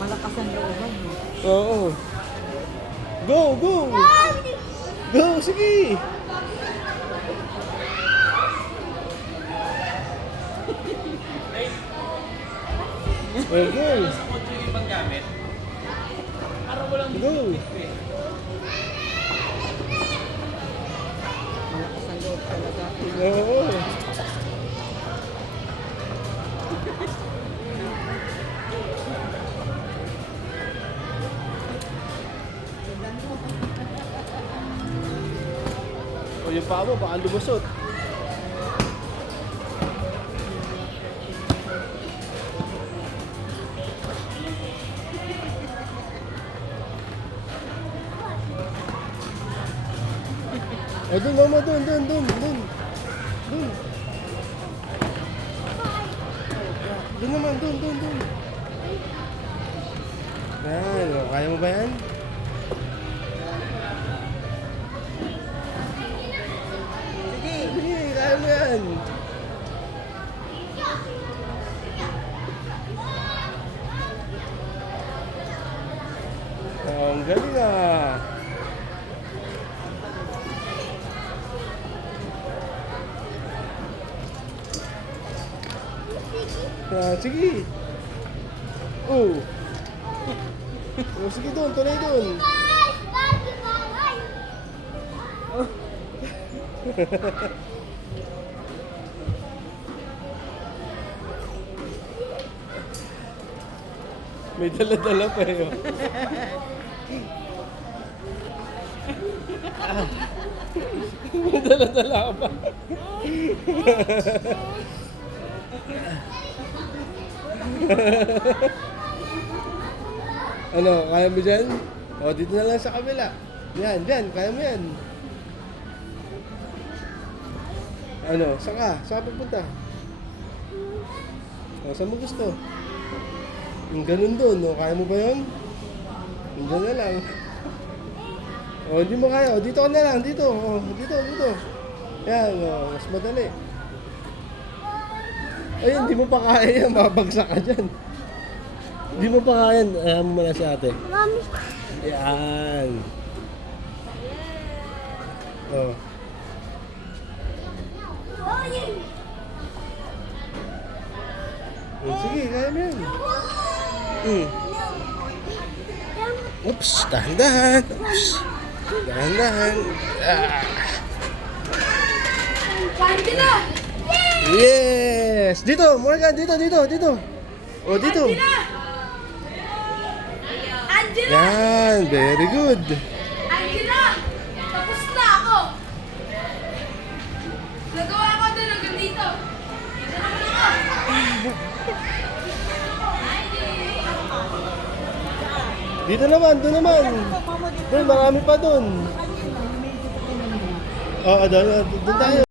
Malakas ang looban mo. Oo. Go, go! Go, sige! Well, go! Go! Malakas ang loob talaga. Oo. O yung paa mo, baka lumusot. O dun, mama, dun. Dun naman, dun. Yan, o, kaya mo ba yan? Sige, kaya mo yan. Oh, ang galing ah. Ah, sige. Oh. Oh, sige doon, tuloy doon. May dala-dala pa eh. Oh. May dala-dala ka pa. Ano, kaya mo dyan? O, dito na lang sa kabila. Yan, dyan, kaya mo yan. Ano, saan ka? Saan ka pupunta? O, saan mo gusto? Yung ganun doon, o, kaya mo ba yun? Diyan na lang. O, hindi mo kaya. O, dito ka na lang, dito. O, dito. Yan, o, mas madali. Ay, hindi mo pa kaya yan. Mabagsak ka dyan. Hindi mo pa kaya yan. Ayaw mo muna si ate. Mami. Yan. Oh. Sige, kaya mo yan. Oops, dahan-dahan. Oops. Dahan-dahan. Ah. Yes! Dito, Morgan, dito. O, dito. Angela! Yan, very good. Angela! Tapos na ako! Nagawa ko din hanggang dito. Dito naman ako! Dito naman, doon naman. Doon, marami pa doon. Oo, doon tayo.